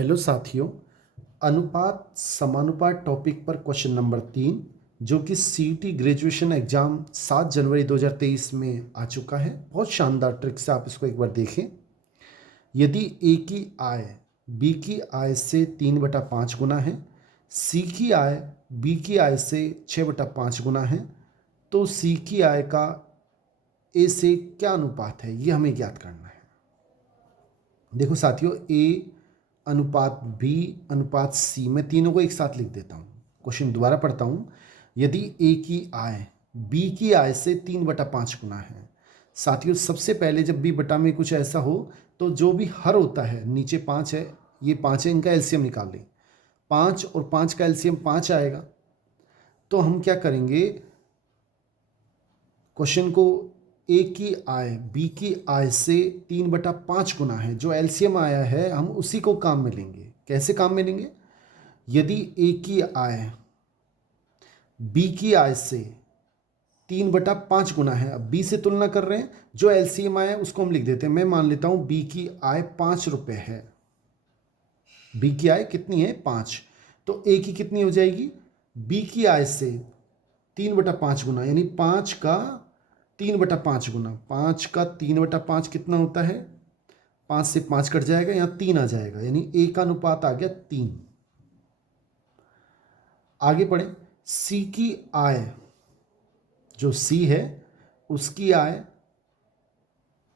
Hello साथियों। अनुपात समानुपात topic पर क्वेश्चन नंबर 3 जो कि सीईटी ग्रेजुएशन एग्जाम 7 जनवरी 2023 में आ चुका है। बहुत शानदार ट्रिक से आप इसको एक बार देखें। यदि ए की आय बी की आय से 3/5 गुना है, सी की आय बी की आय से 6/5 गुना है, तो सी की आय का ए से क्या अनुपात है, ये हमें ज्ञात करना है। देखो साथियों, ए अनुपात बी अनुपात सी, मैं तीनों को एक साथ लिख देता हूँ। क्वेश्चन दोबारा पढ़ता हूँ। यदि ए की आय बी की आय से 3/5 गुना है। साथियों, सबसे पहले जब बी बटा में कुछ ऐसा हो तो जो भी हर होता है, नीचे 5 है, ये 5 है, इनका एलसीएम निकाल लें। 5 और 5 का एलसीएम 5 आएगा। तो हम क्या करेंगे, क्वेश्चन को ए की आय बी की आय से 3/5 गुना है, जो एलसीएम आया है हम उसी को काम में लेंगे। कैसे काम में लेंगे? यदि ए की आय बी की आय से 3/5 गुना है, अब बी से तुलना कर रहे हैं, जो एलसीएम आया है उसको हम लिख देते हैं। मैं मान लेता हूं बी की आय 5 रुपए है। बी की आय कितनी है? 5। तो ए की कितनी हो जाएगी? बी की आय से 3/5 गुना, यानी 5 का 3/5 गुना। 5 का 3/5 कितना होता है? 5 से 5 कट जाएगा, यहाँ 3 आ जाएगा, यानी ए का अनुपात आ गया 3। आगे बढ़े। सी की आय, जो सी है उसकी आय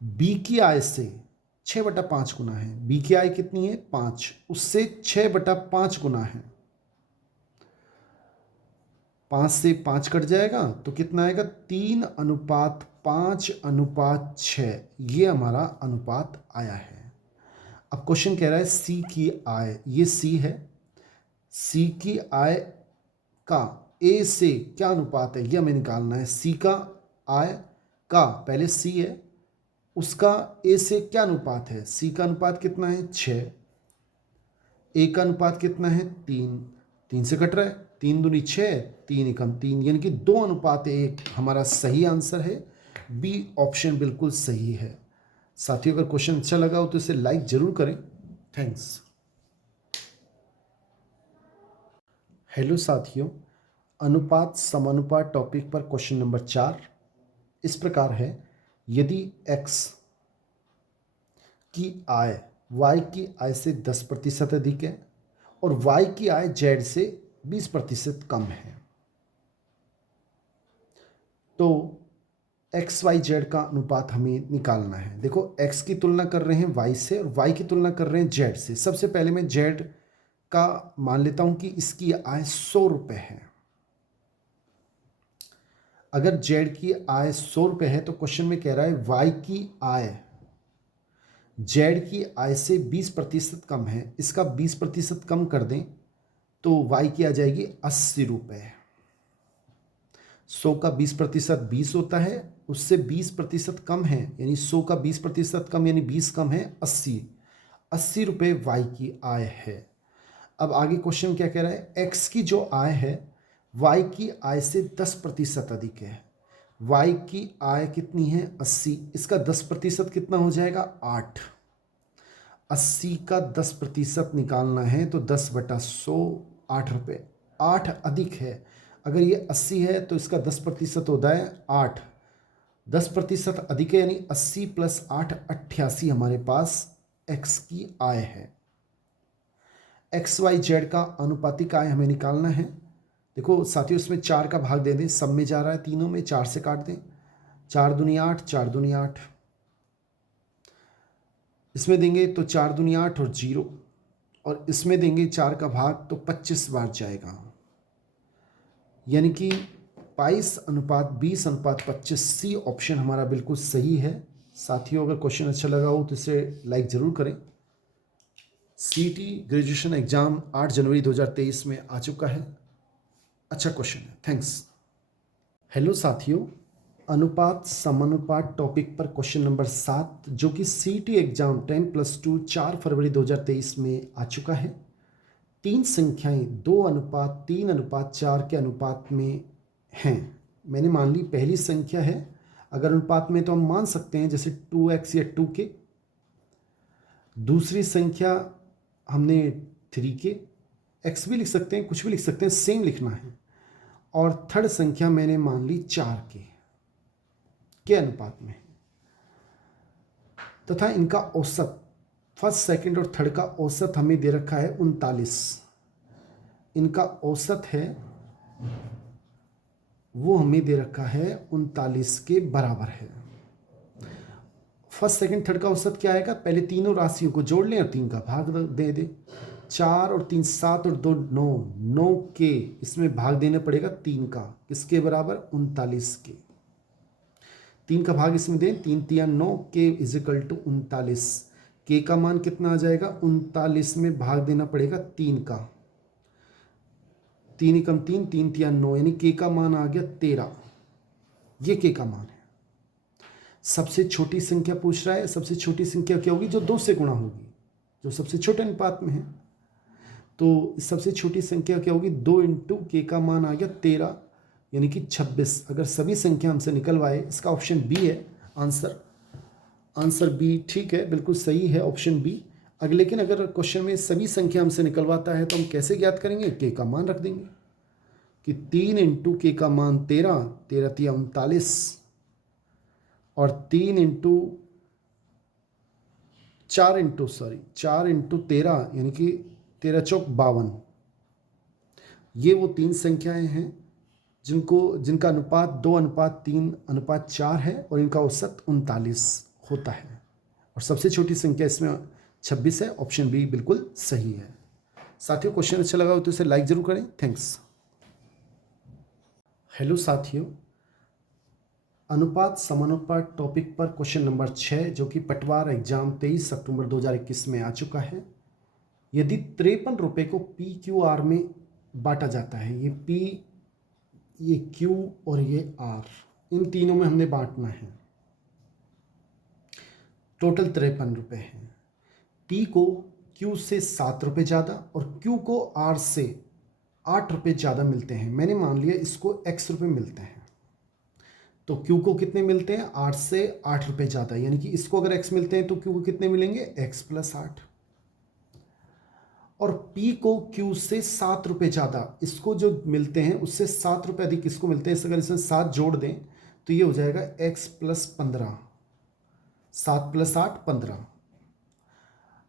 बी की आय से 6/5 गुना है। बी की आय कितनी है? 5, उससे 6/5 गुना है। 5 से 5 कट जाएगा तो कितना आएगा? 3:5:6, ये हमारा अनुपात आया है। अब क्वेश्चन कह रहा है सी की आय, ये सी है, सी की आय का ए से क्या अनुपात है, ये हमें निकालना है। सी का आय का, पहले सी है, उसका ए से क्या अनुपात है? सी का अनुपात कितना है? 6। ए का अनुपात कितना है? 3। 3 से कट रहा है, 3 दूनी 6, 3 एकम 3, यानी कि 2:1 हमारा सही आंसर है। बी ऑप्शन बिल्कुल सही है। साथियों, अगर क्वेश्चन अच्छा लगा हो तो इसे लाइक जरूर करें। थैंक्स। हेलो साथियों, अनुपात समानुपात टॉपिक पर क्वेश्चन नंबर 4 इस प्रकार है। यदि x की आय y की आय से 10% अधिक है और y की आय z से 20% कम है, तो एक्स वाई जेड का अनुपात हमें निकालना है। देखो, x की तुलना कर रहे हैं y से और y की तुलना कर रहे हैं z से। सबसे पहले मैं z का मान लेता हूं कि इसकी आय 100 रुपए है। अगर z की आय 100 रुपए है तो क्वेश्चन में कह रहा है y की आय z की आय से 20% कम है। इसका 20% कम कर दें तो y की आ जाएगी 80 रुपए। 100 का 20% 20 होता है, उससे 20% कम है, यानी 100 का 20% कम यानी 20 कम है 80 रुपए y की आय है। अब आगे क्वेश्चन क्या कह रहा है? x की जो आय है y की आय से 10% अधिक है। y की आय कितनी है? 80। इसका 10% कितना हो जाएगा? 8। 80 का 10% निकालना है तो 10/100, 8 रुपये। 8 अधिक है। अगर ये 80 है तो इसका 10% होता है 8। 10% अधिक है, यानी 80 + 8 88 हमारे पास x की आय है। एक्स वाई जेड का अनुपातिक आय हमें निकालना है। देखो साथियों, इसमें 4 का भाग दे दें, सब में जा रहा है, तीनों में 4 से काट दें। 4 दूनी 8, 4 दूनी 8, इसमें देंगे तो 4 दूनी 8 और 0, और इसमें देंगे 4 का भाग तो 25 बार जाएगा, यानी कि 22:20:25। सी ऑप्शन हमारा बिल्कुल सही है। साथियों, अगर क्वेश्चन अच्छा लगा हो तो इसे लाइक ज़रूर करें। सीईटी ग्रेजुएशन एग्जाम 8 जनवरी 2023 में आ चुका है। अच्छा क्वेश्चन है। थैंक्स। हेलो साथियों, अनुपात समानुपात टॉपिक पर क्वेश्चन नंबर 7 जो कि सीईटी एग्जाम 10+2 4 फरवरी 2023 में आ चुका है। 3 संख्याएं 2:3:4 के अनुपात में हैं। मैंने मान ली पहली संख्या है, अगर अनुपात में तो हम मान सकते हैं जैसे 2x या 2 के। दूसरी संख्या हमने 3 के, x भी लिख सकते हैं, कुछ भी लिख सकते हैं, सेम लिखना है। और थर्ड संख्या मैंने मान ली 4 के अनुपात में, तथा इनका औसत, फर्स्ट सेकंड और थर्ड का औसत हमें दे रखा है 39। इनका औसत है वो हमें दे रखा है 39 के बराबर है। फर्स्ट सेकंड थर्ड का औसत क्या आएगा, पहले तीनों राशियों को जोड़ लें और 3 का भाग दे दे। 4 और 3 7 और 2 9, 9 के इसमें भाग देना पड़ेगा 3 का, किसके बराबर, 39 के। 3 का भाग इसमें दें, 3 3 9 के इजिकल टू 39। के का मान कितना आ जाएगा, 39 में भाग देना पड़ेगा 3 का, 3 एकम 3, 3 3 9, यानी के का मान आ गया 13। ये के का मान है। सबसे छोटी संख्या पूछ रहा है, सबसे छोटी संख्या क्या होगी, जो 2 से गुणा होगी, जो सबसे छोटे अनुपात में है। तो सबसे छोटी संख्या क्या होगी, 2 इंटू के का मान आ गया 13, यानी कि 26। अगर सभी संख्या हमसे निकलवाए, इसका ऑप्शन बी है आंसर बी, ठीक है, बिल्कुल सही है ऑप्शन बी। लेकिन अगर क्वेश्चन में सभी संख्या हमसे निकलवाता है तो हम कैसे ज्ञात करेंगे, के का मान रख देंगे कि 3 इंटू के का मान 13, 13 3 39, और 3 इंटू 4 इंटू 13, यानी कि 13 चौक 52। ये वो 3 संख्याएं हैं जिनका अनुपात 2:3:4 है और इनका औसत 39 होता है। और सबसे छोटी संख्या इसमें 26 है, ऑप्शन बी बिल्कुल सही है। साथियों, क्वेश्चन अच्छा लगा हो तो इसे लाइक जरूर करें। थैंक्स। हेलो साथियों, अनुपात समानुपात टॉपिक पर क्वेश्चन नंबर 6, जो कि पटवार एग्जाम 23 अक्टूबर 2021 में आ चुका है। यदि 53 रुपये को PQR में बांटा जाता है, ये P, ये Q और ये R, इन तीनों में हमने बांटना है। टोटल 53 रुपये हैं। P को Q से 7 रुपये ज़्यादा और Q को R से 8 रुपये ज़्यादा मिलते हैं। मैंने मान लिया इसको X रुपये मिलते हैं, तो Q को कितने मिलते हैं, 8 से 8 रुपये ज़्यादा, यानी कि इसको अगर X मिलते हैं तो Q को कितने मिलेंगे, X प्लस 8। और P को Q से 7 रुपये ज़्यादा, इसको जो मिलते हैं उससे 7 रुपये अधिक इसको मिलते हैं। अगर इसमें 7 जोड़ दें तो ये हो जाएगा X प्लस 15, 7 प्लस 8 15।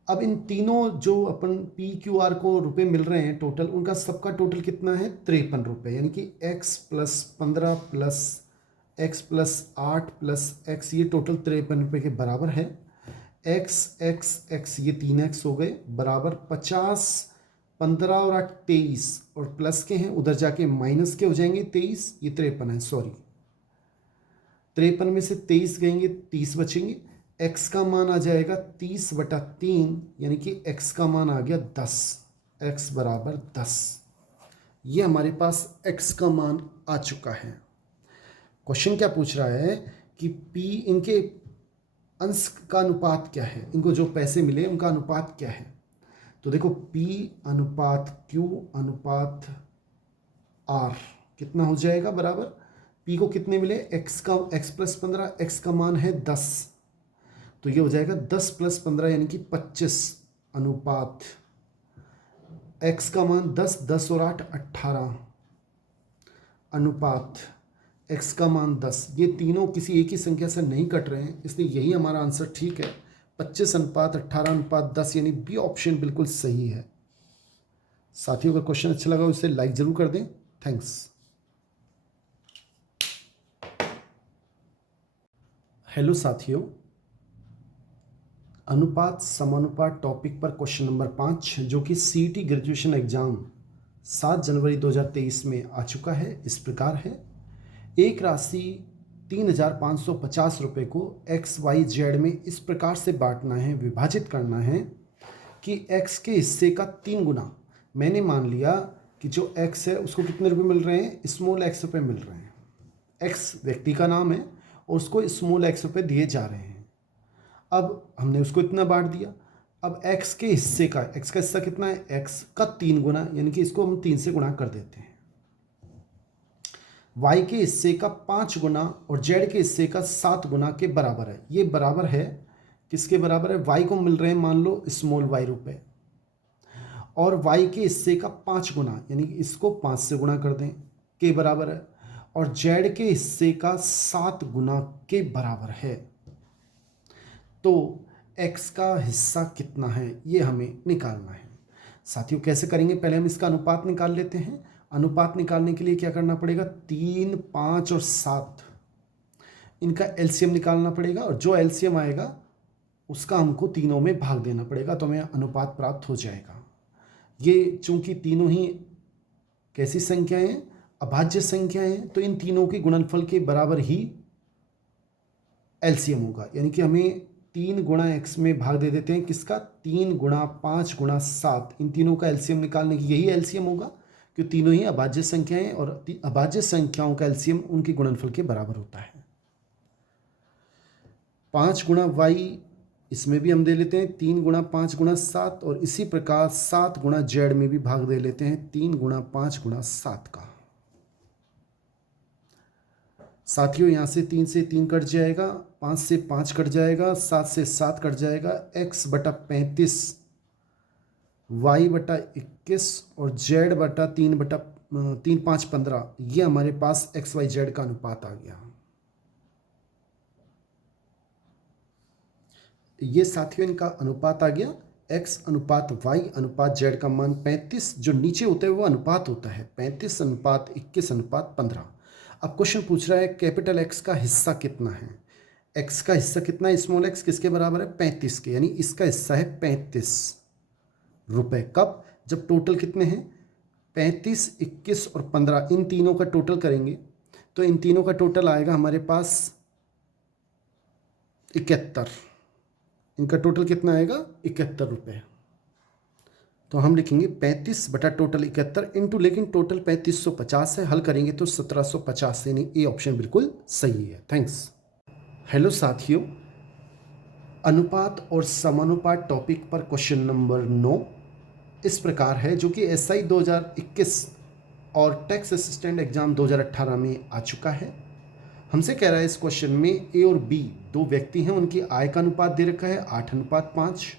अब इन तीनों जो अपन PQR को रुपए मिल रहे हैं टोटल, उनका सबका टोटल कितना है, 53 रुपये, यानी कि X plus 15 plus X plus 8 plus X, ये टोटल 53 रुपये के बराबर है। X X X, ये 3X हो गए, बराबर 50, 15 और 8 23, और प्लस के हैं उधर जाके माइनस के हो जाएंगे 23, ये 53 है, सॉरी 53 में से 23 गएंगे, 30 बचेंगे। X का मान आ जाएगा 30/3, यानी कि X का मान आ गया 10, X बराबर 10। ये हमारे पास X का मान आ चुका है। क्वेश्चन क्या पूछ रहा है कि P, इनके अंश का अनुपात क्या है, इनको जो पैसे मिले उनका अनुपात क्या है। तो देखो P अनुपात Q अनुपात R कितना हो जाएगा, बराबर P को कितने मिले, X प्लस 15, X का मान है 10, तो ये हो जाएगा 10 प्लस 15 यानी कि 25 अनुपात X का मान 10, 10 और 8 18 अनुपात X का मान 10। ये तीनों किसी एक ही संख्या से नहीं कट रहे हैं, इसलिए यही हमारा आंसर ठीक है, 25 अनुपात 18 अनुपात 10, यानी बी ऑप्शन बिल्कुल सही है। साथियों, अगर क्वेश्चन अच्छा लगा उसे लाइक जरूर कर दें। थैंक्स। हेलो साथियों, अनुपात समानुपात टॉपिक पर क्वेश्चन नंबर 5, जो कि CET ग्रेजुएशन एग्जाम 7 जनवरी 2023 में आ चुका है, इस प्रकार है। एक राशि 3,550 रुपये को XYZ में इस प्रकार से बांटना है, विभाजित करना है कि X के हिस्से का 3 गुना। मैंने मान लिया कि जो X है उसको कितने रुपए मिल रहे हैं, स्मॉल x रुपये मिल रहे हैं। X व्यक्ति का नाम है और उसको स्मॉल x रुपये दिए जा रहे हैं। अब हमने उसको इतना बांट दिया। अब X के हिस्से का, X का हिस्सा कितना है, X का 3 गुना, यानी कि इसको हम 3 से गुणा कर देते हैं। Y के हिस्से का 5 गुना और Z के हिस्से का 7 गुना के बराबर है। ये बराबर है किसके बराबर है, Y को मिल रहे हैं मान लो स्मॉल y रुपये, और y के हिस्से का 5 गुना, यानी कि इसको 5 से गुणा कर दें, के बराबर है, और z के हिस्से का 7 गुना के बराबर है। तो x का हिस्सा कितना है ये हमें निकालना है। साथियों कैसे करेंगे, पहले हम इसका अनुपात निकाल लेते हैं। अनुपात निकालने के लिए क्या करना पड़ेगा, 3, 5 और 7 इनका एलसीएम निकालना पड़ेगा, और जो एलसीएम आएगा उसका हमको तीनों में भाग देना पड़ेगा, तो हमें अनुपात प्राप्त हो जाएगा। ये चूंकि तीनों ही कैसी संख्याएं हैं, अभाज्य संख्याएं हैं, तो इन तीनों के गुणनफल के बराबर ही एलसीएम होगा। यानी कि हमें 3 गुणा x में भाग दे देते हैं, किसका, 3 गुणा 5 गुणा 7, इन तीनों का एलसीएम निकालने की यही एलसीएम होगा, क्योंकि तीनों ही अभाज्य संख्याएं, और अभाज्य संख्याओं का एलसीएम उनके गुणनफल के बराबर होता है। 5 गुणा y इसमें भी हम दे लेते हैं 3 गुणा 5 गुणा 7, और इसी प्रकार 7 गुणा z में भी भाग दे लेते हैं 3 गुणा 5 गुणा 7 का। साथियों यहाँ से 3 से 3 कट जाएगा, 5 से 5 कट जाएगा, 7 से 7 कट जाएगा, x बटा 35, y बटा 21 और z बटा 3 बटा 3 5 15, ये हमारे पास एक्स वाई जेड का अनुपात आ गया। ये साथियों इनका अनुपात आ गया, x अनुपात y अनुपात z का मान 35, जो नीचे होता है वो अनुपात होता है 35 अनुपात 21 अनुपात 15। अब क्वेश्चन पूछ रहा है कैपिटल X का हिस्सा कितना है। x का हिस्सा कितना है, स्मॉल x किसके बराबर है, 35 के, यानी इसका हिस्सा है 35 रुपए। कब, जब टोटल कितने हैं, 35, 21 और 15, इन तीनों का टोटल करेंगे तो इन तीनों का टोटल आएगा हमारे पास 71। इनका टोटल कितना आएगा, 71 रुपये। तो हम लिखेंगे 35 बटा टोटल 71 इंटू, लेकिन टोटल 3550 है, हल करेंगे तो 1750, यानी ए ऑप्शन बिल्कुल सही है। थैंक्स। हेलो साथियों, अनुपात और समानुपात टॉपिक पर क्वेश्चन नंबर 9 इस प्रकार है, जो कि SI 2021 और टैक्स असिस्टेंट एग्जाम 2018 में आ चुका है। हमसे कह रहा है इस क्वेश्चन में ए और बी दो व्यक्ति हैं, उनकी आय का अनुपात दे रखा है 8:5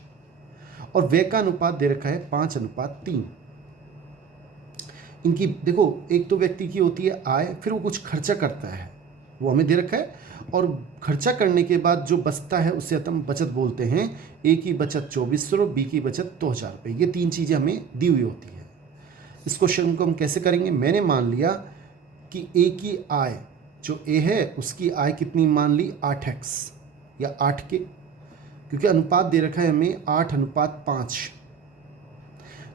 और व्यय का अनुपात दे रखा है 5:3। इनकी देखो, एक तो व्यक्ति की होती है आय, फिर वो कुछ खर्चा करता है, वो हमें दे रखा है, और खर्चा करने के बाद जो बचता है उसे हम बचत बोलते हैं। ए की बचत 2400, बी की बचत 2000 रुपये, ये तीन चीज़ें हमें दी हुई होती है। इस क्वेश्चन को हम कैसे करेंगे, मैंने मान लिया कि ए की आय, जो ए है उसकी आय कितनी मान ली, 8x या 8 के, क्योंकि अनुपात दे रखा है हमें 8:5,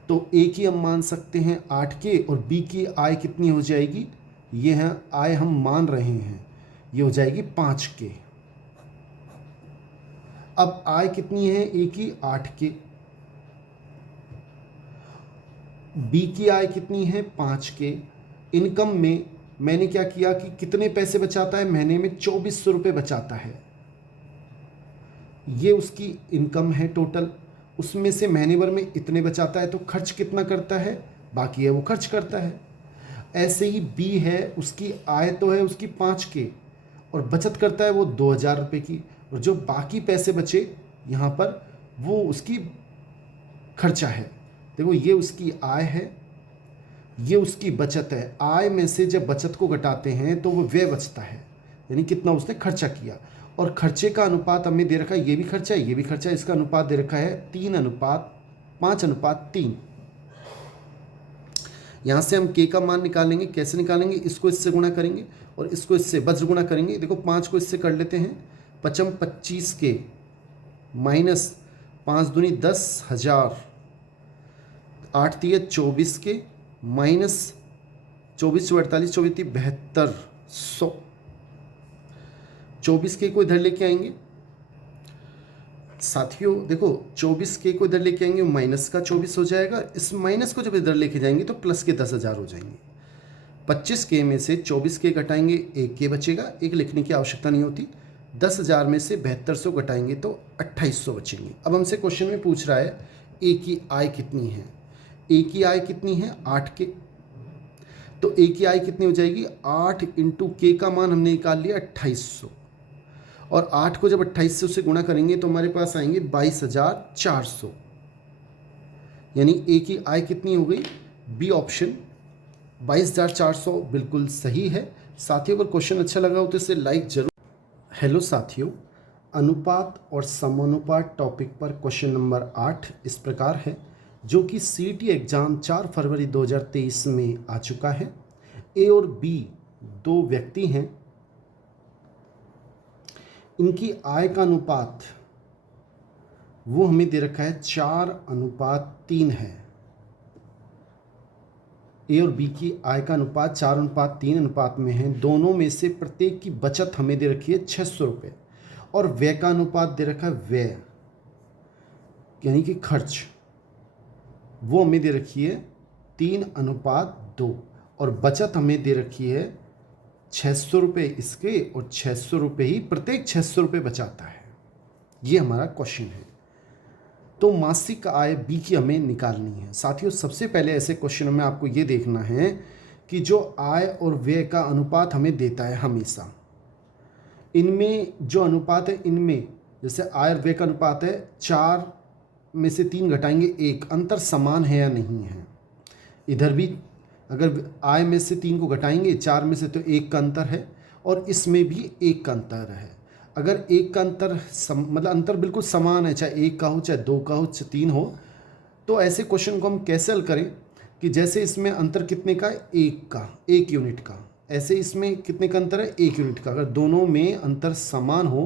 तो ए की हम मान सकते हैं 8 के, और बी की आय कितनी हो जाएगी, ये है आय हम मान रहे हैं, ये हो जाएगी 5 के। अब आय कितनी है ए की, 8 के, बी की आय कितनी है, 5 के। इनकम में मैंने क्या किया कि कितने पैसे बचाता है, महीने में 2400 रुपये बचाता है, ये उसकी इनकम है टोटल। उसमें से महीने भर में इतने बचाता है, तो खर्च कितना करता है, बाकी है वो खर्च करता है। ऐसे ही बी है, उसकी आय तो है उसकी 5 के, और बचत करता है वो 2000 रुपये की, और जो बाकी पैसे बचे यहाँ पर वो उसकी खर्चा है। देखो ये उसकी आय है, ये उसकी बचत है। आय में से जब बचत को घटाते हैं तो वो व्यय बचता है, यानी कितना उसने खर्चा किया। और खर्चे का अनुपात हमें दे रखा है, ये भी खर्चा है ये भी खर्चा है, इसका अनुपात दे रखा है 3:5:3। यहाँ से हम के का मान निकालेंगे, कैसे निकालेंगे, इसको इससे गुणा करेंगे और इसको इससे वज्र गुणा करेंगे। देखो 5 को इससे कर लेते हैं, 5 25 के माइनस 5 दूनी 10,000, 8 दिए 24 के माइनस 24 से 48, 24 थी 7200। 24 के को इधर लेके आएंगे साथियों, देखो 24 के को इधर लेके आएंगे, माइनस का 24 हो जाएगा, इस माइनस को जब इधर लेके जाएंगे तो प्लस के 10,000 हो जाएंगे। 25 के में से 24 के घटाएंगे, 1 के बचेगा, एक लिखने की आवश्यकता नहीं होती। 10,000 में से 7200 घटाएंगे तो 2800 बचेंगे। अब हमसे क्वेश्चन में पूछ रहा है ए की आय कितनी है। ए की आय कितनी है, 8 के, तो ए की आय कितनी हो जाएगी, 8 इंटू के का मान हमने निकाल लिया 2800, और 8 को जब 2800 से गुणा करेंगे तो हमारे पास आएंगे 22,400। यानी ए की आय कितनी हो गई, बी ऑप्शन 22,400 बिल्कुल सही है। साथियों अगर क्वेश्चन अच्छा लगा हो तो इसे लाइक जरूर। हेलो साथियों, अनुपात और समानुपात टॉपिक पर क्वेश्चन नंबर 8 इस प्रकार है, जो कि सीईटी एग्जाम 4 फरवरी 2023 में आ चुका है। ए और बी दो व्यक्ति हैं, इनकी आय का अनुपात वो हमें दे रखा है 4:3 है। ए और बी की आय का अनुपात 4:3 अनुपात में है। दोनों में से प्रत्येक की बचत हमें दे रखी है 600 रुपये, और व्यय का अनुपात दे रखा है व्यय यानी कि खर्च, वो हमें दे रखी है 3:2, और बचत हमें दे रखी है 600 रुपये इसके, और 600 रुपये ही प्रत्येक 600 रुपये बचाता है। ये हमारा क्वेश्चन है। तो मासिक आय बी की हमें निकालनी है। साथियों सबसे पहले ऐसे क्वेश्चनों में आपको ये देखना है कि जो आय और व्यय का अनुपात हमें देता है हमेशा, इनमें जो अनुपात है, इनमें जैसे आय और व्यय का अनुपात है 4 में से 3 घटाएंगे 1, अंतर समान है या नहीं है। इधर भी अगर आय में से 3 को घटाएंगे 4 में से तो 1 का अंतर है, और इसमें भी 1 का अंतर है। अगर 1 का अंतर मतलब अंतर बिल्कुल समान है, चाहे 1 का हो, चाहे 2 का हो, चाहे 3 हो, तो ऐसे क्वेश्चन को हम कैसे हल करें कि जैसे इसमें अंतर कितने का है, 1 का, 1 यूनिट का, ऐसे इसमें कितने का अंतर है, 1 यूनिट का। अगर दोनों में अंतर समान हो,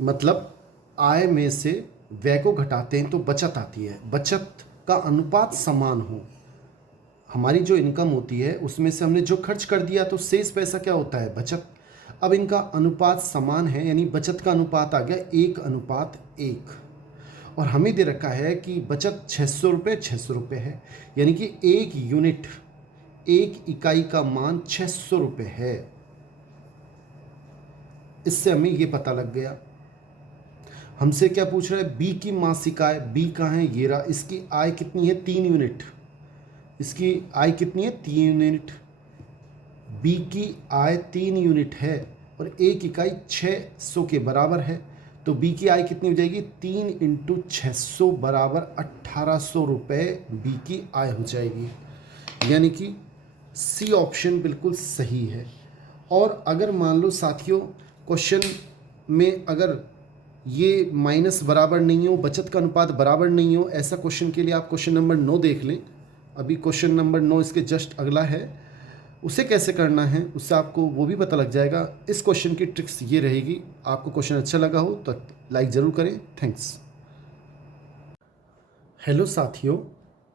मतलब आय में से व्यय को घटाते हैं तो बचत आती है, बचत का अनुपात समान हो। हमारी जो इनकम होती है उसमें से हमने जो खर्च कर दिया तो शेष पैसा क्या होता है, बचत। अब इनका अनुपात समान है, यानी बचत का अनुपात आ गया 1:1, और हमें दे रखा है कि बचत 600 रुपये 600 रुपये है, यानी कि 1 यूनिट, 1 इकाई का मान 600 रुपये है। इससे हमें ये पता लग गया। हमसे क्या पूछ रहा है, बी की मासिक आय, बी कहाँ है, ये रहा। इसकी आय कितनी है, 3 यूनिट। इसकी आय कितनी है, 3 यूनिट। बी की आय 3 यूनिट है और 1 इकाई 600 के बराबर है, तो बी की आय कितनी हो जाएगी, 3 × 600 बराबर 1800 रुपये बी की आय हो जाएगी। यानी कि सी ऑप्शन बिल्कुल सही है। और अगर मान लो साथियों क्वेश्चन में अगर ये माइनस बराबर नहीं हो, बचत का अनुपात बराबर नहीं हो, ऐसा क्वेश्चन के लिए आप क्वेश्चन नंबर 9 देख लें। अभी क्वेश्चन नंबर 9 इसके जस्ट अगला है। उसे कैसे करना है उससे आपको वो भी पता लग जाएगा। इस क्वेश्चन की ट्रिक्स ये रहेगी। आपको क्वेश्चन अच्छा लगा हो तो लाइक ज़रूर करें। थैंक्स। हेलो साथियों,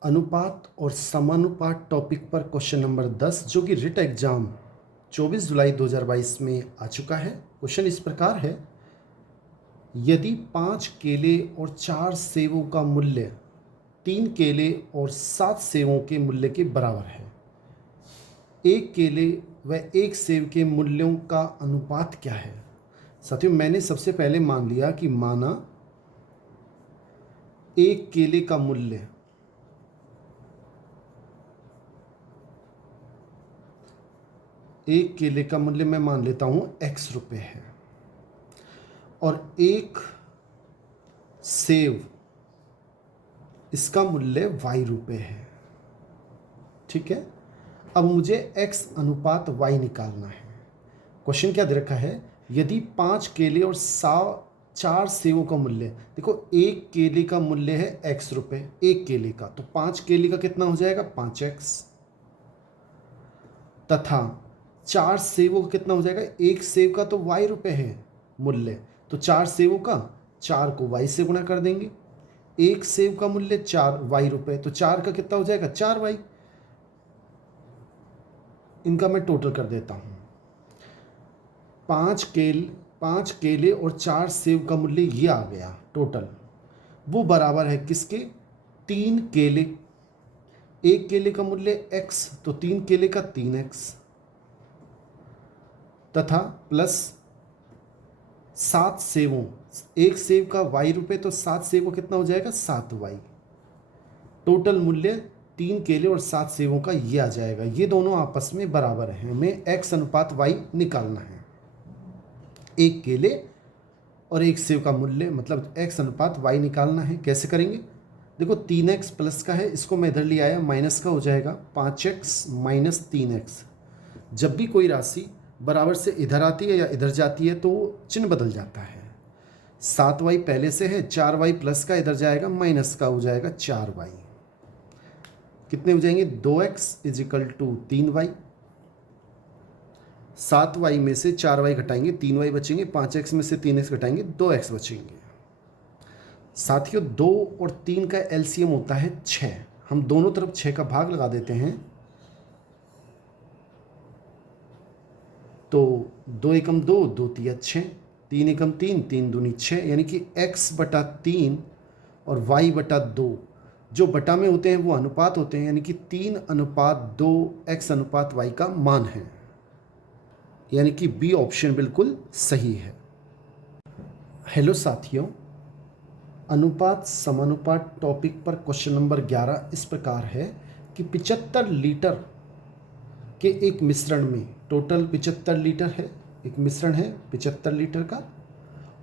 अनुपात और समानुपात टॉपिक पर क्वेश्चन नंबर 10, जो कि रिट एग्जाम 24 जुलाई 2022 में आ चुका है। क्वेश्चन इस प्रकार है, यदि 5 केले और 4 सेवों का मूल्य 3 केले और 7 सेवों के मूल्य के बराबर है, 1 केले व 1 सेव के मूल्यों का अनुपात क्या है। साथियों मैंने सबसे पहले मान लिया कि माना 1 केले का मूल्य मैं मान लेता हूं x रुपये है, और 1 सेव इसका मूल्य y रुपये है। ठीक है, अब मुझे x अनुपात y निकालना है। क्वेश्चन क्या दे रखा है, यदि 5 केले और 4 सेवों का मूल्य, देखो 1 केले का मूल्य है x रुपये, 1 केले का, तो 5 केले का कितना हो जाएगा, 5x, तथा 4 सेवों का कितना हो जाएगा, 1 सेव का तो y रुपये है मूल्य, तो 4 सेवों का 4 को y से गुणा कर देंगे। 1 सेव का मूल्य 4 रुपये, तो 4 का कितना हो जाएगा, 4y। इनका मैं टोटल कर देता हूँ। 5 केले और 4 सेव का मूल्य ये आ गया टोटल, वो बराबर है किसके, 3 केले। 1 केले का मूल्य x, तो 3 केले का 3x, तथा प्लस 7 सेवों, 1 सेव का y रुपये, तो 7 सेवों कितना हो जाएगा, 7y। टोटल मूल्य 3 केले और 7 सेवों का ये आ जाएगा। ये दोनों आपस में बराबर हैं, हमें x अनुपात y निकालना है। 1 केले और एक सेव का मूल्य मतलब x अनुपात y निकालना है। कैसे करेंगे? देखो 3x प्लस का है, इसको मैं इधर ले आया, माइनस का हो जाएगा 5x माइनस 3x। जब भी कोई राशि बराबर से इधर आती है या इधर जाती है तो चिन्ह बदल जाता है। 7y पहले से है, 4y प्लस का इधर जाएगा, माइनस का हो जाएगा 4y। कितने हो जाएंगे? 2x is equal to 3y। 7y में से 4y घटाएंगे, 3y बचेंगे। 5x में से 3x घटाएंगे, 2x बचेंगे। साथियों 2 और 3 का एलसीएम होता है 6। हम दोनों तरफ 6 का भाग लगा देते हैं तो 2 एकम 2, 2 तिया 6, 3 एकम 3, 3 दूनी 6, यानी कि x बटा 3 और y बटा 2 जो बटा में होते हैं वो अनुपात होते हैं, यानी कि 3 अनुपात 2 x अनुपात y का मान है, यानी कि बी ऑप्शन बिल्कुल सही है। हेलो साथियों, अनुपात समानुपात टॉपिक पर क्वेश्चन नंबर 11 इस प्रकार है कि 75 लीटर के एक मिश्रण में, टोटल 75 लीटर है, एक मिश्रण है 75 लीटर का,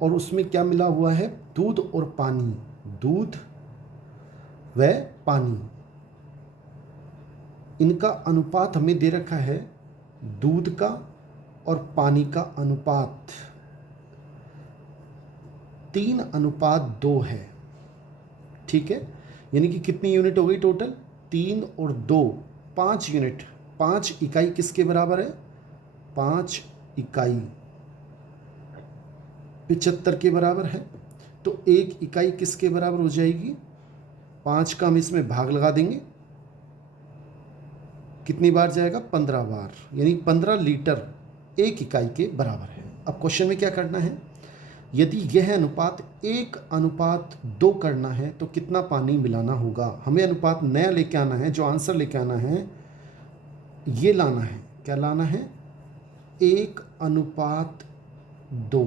और उसमें क्या मिला हुआ है? दूध और पानी, दूध व पानी। इनका अनुपात हमें दे रखा है, दूध का और पानी का अनुपात 3:2 है। ठीक है, यानी कि कितनी यूनिट हो गई टोटल? 3 और 2 5 यूनिट। 5 इकाई किसके बराबर है? 5 इकाई 75 के बराबर है। तो 1 इकाई किसके बराबर हो जाएगी? 5 का हम इसमें भाग लगा देंगे, कितनी बार जाएगा? 15 बार, यानी 15 लीटर 1 इकाई के बराबर है। अब क्वेश्चन में क्या करना है? यदि यह अनुपात 1:2 करना है तो कितना पानी मिलाना होगा? हमें अनुपात नया लेके आना है, जो आंसर लेके आना है ये लाना है। क्या लाना है? 1:2।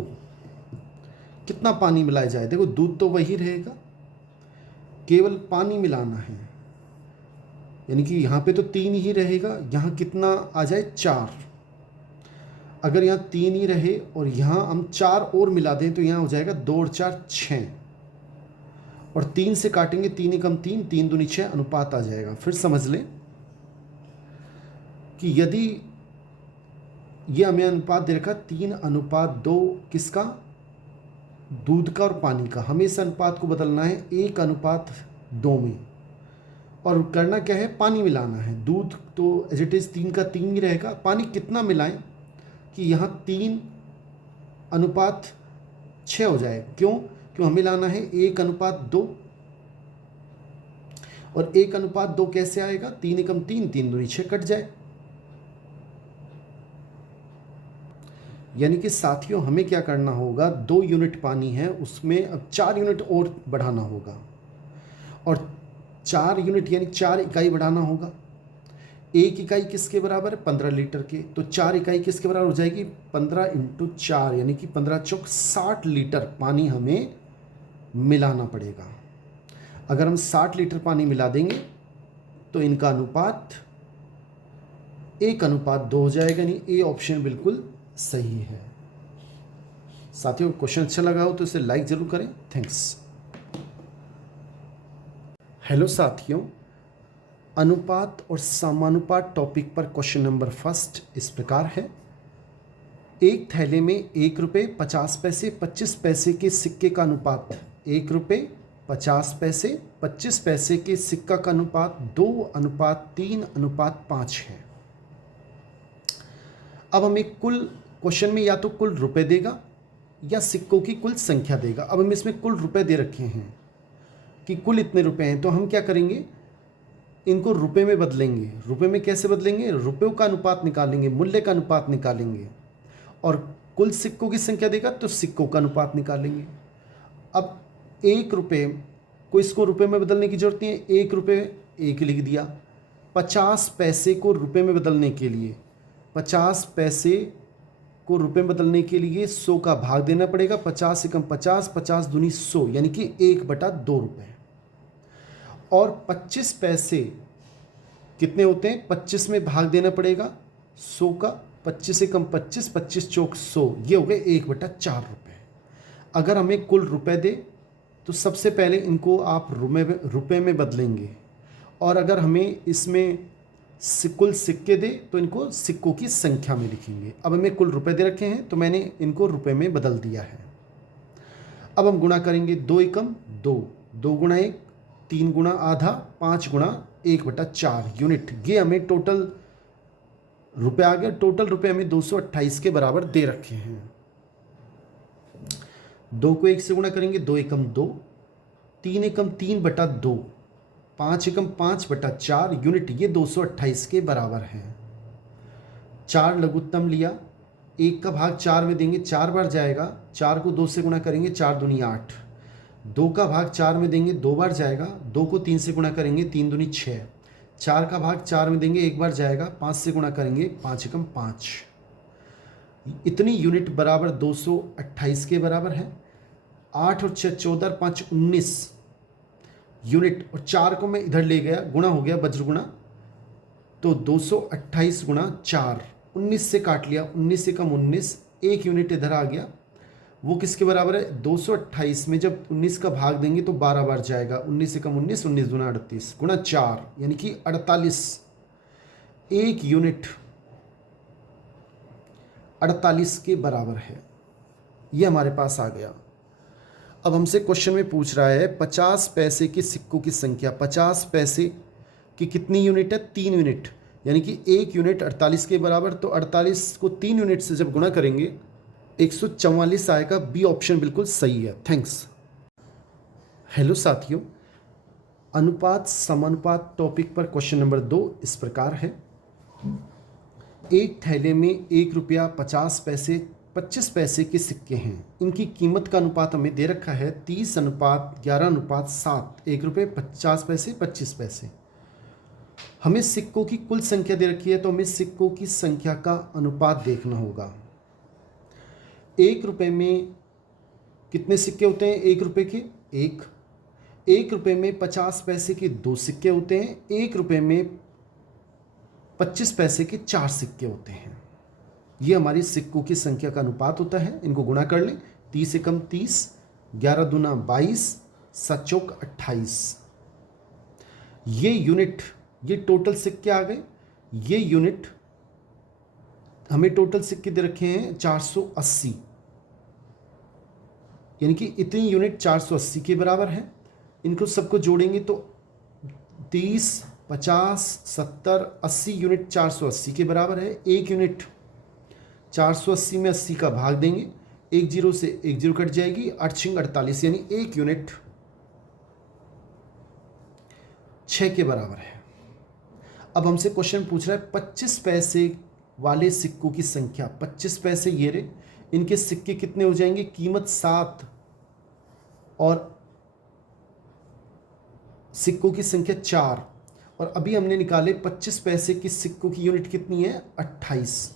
कितना पानी मिलाया जाए? देखो दूध तो वही रहेगा, केवल पानी मिलाना है, यानी कि यहाँ पे तो 3 ही रहेगा, यहाँ कितना आ जाए? 4। अगर यहाँ 3 ही रहे और यहाँ हम 4 और मिला दें तो यहाँ हो जाएगा 2 और 4 6, और 3 से काटेंगे, 3 एकम 3, 3 दूनी 6, अनुपात आ जाएगा। फिर समझ लें कि यदि ये हमें अनुपात दे रखा 3:2 किसका? दूध का और पानी का। हमें इस अनुपात को बदलना है 1:2 में, और करना क्या है? पानी मिलाना है। दूध तो एज इट इज़ 3 का 3 ही रहेगा, पानी कितना मिलाएं कि यहाँ 3:6 हो जाए। क्यों हमें लाना है 1:2, और 1:2 कैसे आएगा? 3 एकम 3, 3 दूनी 6, कट जाए। यानी कि साथियों हमें क्या करना होगा? 2 यूनिट पानी है, उसमें अब 4 यूनिट और बढ़ाना होगा, और 4 यूनिट यानी 4 इकाई बढ़ाना होगा। 1 इकाई किसके बराबर है? 15 लीटर के। तो 4 इकाई किसके बराबर हो जाएगी? 15 × 4, यानी कि 15 चौक 60 लीटर पानी हमें मिलाना पड़ेगा। अगर हम 60 लीटर पानी मिला देंगे तो इनका अनुपात 1:2 हो जाएगा, यानी ए ऑप्शन बिल्कुल सही है। साथियों क्वेश्चन अच्छा लगा हो तो इसे लाइक जरूर करें। थैंक्स। हेलो साथियों, अनुपात और समानुपात टॉपिक पर क्वेश्चन नंबर 1 इस प्रकार है। एक थैले में 1 रुपये 50 पैसे 25 पैसे के सिक्के का अनुपात, 1 रुपये 50 पैसे 25 पैसे के सिक्का का अनुपात 2:3:5 है। अब हमें कुल क्वेश्चन में या तो कुल रुपए देगा या सिक्कों की कुल संख्या देगा। अब हम इसमें कुल रुपए दे रखे हैं कि कुल इतने रुपए हैं, तो हम क्या करेंगे? इनको रुपए में बदलेंगे। रुपए में कैसे बदलेंगे? रुपयों का अनुपात निकालेंगे, मूल्य का अनुपात निकालेंगे, और कुल सिक्कों की संख्या देगा तो सिक्कों का अनुपात निकालेंगे। अब 1 रुपये को इसको रुपए में बदलने की जरूरत नहीं है, 1 रुपये 1 लिख दिया। 50 पैसे को रुपए में बदलने के लिए, 50 पैसे को रुपए में बदलने के लिए 100 का भाग देना पड़ेगा। 50 एकम 50, 50 दूनी 100, यानी कि 1/2 रुपये। और 25 पैसे कितने होते हैं? 25 में भाग देना पड़ेगा 100 का, 25 एकम 25, 25 चौक 100, ये हो गए 1/4 रुपये। अगर हमें कुल रुपए दे तो सबसे पहले इनको आप रुपए में बदलेंगे, और अगर हमें इसमें कुल सिक्के दे तो इनको सिक्कों की संख्या में लिखेंगे। अब हमें कुल रुपए दे रखे हैं तो मैंने इनको रुपए में बदल दिया है। अब हम गुणा करेंगे, 2 एकम 2, 2 गुणा 1, 3 गुणा आधा, 5 गुणा 1/4 यूनिट। ये हमें टोटल रुपए आ गया। टोटल रुपए हमें 228 के बराबर दे रखे हैं। 2 को 1 से गुणा करेंगे, 2 एकम 2, 3 एकम 3/2, 5 एकम 5/4 यूनिट। ये 228 के बराबर है। 4 लघुत्तम लिया, 1 का भाग 4 में देंगे, 4 बार जाएगा। 4 को 2 से गुणा करेंगे, 4 दूनी 8। 2 का भाग 4 में देंगे, 2 बार जाएगा। 2 को 3 से गुणा करेंगे, 3 दूनी 6। 4 का भाग 4 में देंगे, 1 बार जाएगा। 5 से गुणा करेंगे, 5 एकम 5। इतनी यूनिट बराबर 228 के बराबर है। 8 और 6 14, 5 19 यूनिट, और 4 को मैं इधर ले गया, गुणा हो गया वज्र गुणा, तो 228 गुणा 4, 19 से काट लिया, 19 एकम 19, 1 यूनिट इधर आ गया। वो किसके बराबर है? 228 में जब 19 का भाग देंगे तो 12 बार जाएगा। 19 एकम 19, 19 दूना 38 गुणा 4 यानी कि 48। 1 यूनिट 48 के बराबर है। ये हमारे पास आ गया। अब हमसे क्वेश्चन में पूछ रहा है 50 पैसे के सिक्कों की संख्या। 50 पैसे की कितनी यूनिट है? 3 यूनिट, यानी कि 1 यूनिट 48 के बराबर। तो 48 को 3 यूनिट से जब गुणा करेंगे 144 आएगा। बी ऑप्शन बिल्कुल सही है। थैंक्स। हेलो साथियों, अनुपात समानुपात टॉपिक पर क्वेश्चन नंबर 2 इस प्रकार है। एक थैले में 1 रुपया 50 पैसे 25 पैसे के सिक्के हैं। इनकी कीमत का अनुपात हमें दे रखा है 30:11:7। 1 रुपये 50 पैसे 25 पैसे। हमें सिक्कों की कुल संख्या दे रखी है, तो हमें सिक्कों की संख्या का अनुपात देखना होगा। 1 रुपये में कितने सिक्के होते हैं? 1 रुपये के 1। 1 रुपये में 50 पैसे के 2 सिक्के होते हैं। 1 रुपये में 25 पैसे के 4 सिक्के होते हैं। ये हमारी सिक्कों की संख्या का अनुपात होता है। इनको गुणा कर लें, 30 एकम 30, 11 दूना 22, 7 चौक 28। ये यूनिट, ये टोटल सिक्के आ गए। ये यूनिट हमें टोटल सिक्के दे रखे हैं 480, यानी कि इतनी यूनिट 480 के बराबर है। इनको सबको जोड़ेंगे तो 30, 50, 70, 80 यूनिट 480 के बराबर है। 1 यूनिट 480 में 80 का भाग देंगे, 1 जीरो से 1 जीरो कट जाएगी, 8 छिंग 48, यानी 1 यूनिट 6 के बराबर है। अब हमसे क्वेश्चन पूछ रहा है 25 पैसे वाले सिक्कों की संख्या। 25 पैसे ये रहे, इनके सिक्के कितने हो जाएंगे? कीमत 7 और सिक्कों की संख्या 4। और अभी हमने निकाले 25 पैसे की सिक्कों की यूनिट कितनी है? 28।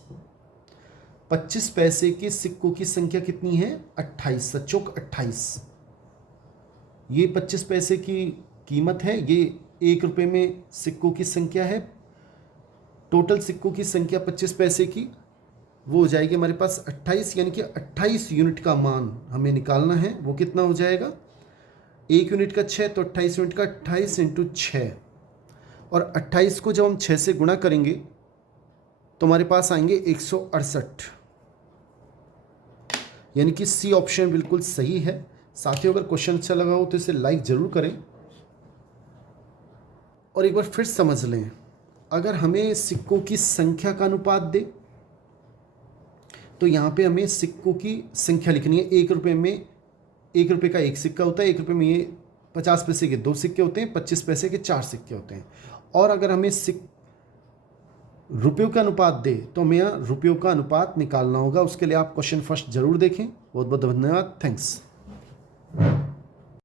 25 पैसे के सिक्कों की संख्या कितनी है? 28, 7 चौक 28। ये 25 पैसे की कीमत है, ये 1 रुपये में सिक्कों की संख्या है। टोटल सिक्कों की संख्या 25 पैसे की वो हो जाएगी हमारे पास 28, यानी कि 28 यूनिट का मान हमें निकालना है। वो कितना हो जाएगा? 1 यूनिट का 6, तो 28 यूनिट का 28 × 6, और 28 को जब हम 6 से गुणा करेंगे तो हमारे पास आएंगे 168, यानी कि सी ऑप्शन बिल्कुल सही है। साथियों, अगर क्वेश्चन अच्छा लगा हो तो इसे लाइक ज़रूर करें और एक बार फिर समझ लें। अगर हमें सिक्कों की संख्या का अनुपात दे तो यहाँ पे हमें सिक्कों की संख्या लिखनी है। 1 रुपये में 1 रुपये का 1 सिक्का होता है। 1 रुपये में ये 50 पैसे के 2 सिक्के होते हैं, 25 पैसे के 4 सिक्के होते हैं। और अगर हमें रुपयों का अनुपात दे तो हमें यहाँ रुपयों का अनुपात निकालना होगा। उसके लिए आप क्वेश्चन फर्स्ट जरूर देखें। बहुत बहुत धन्यवाद। थैंक्स।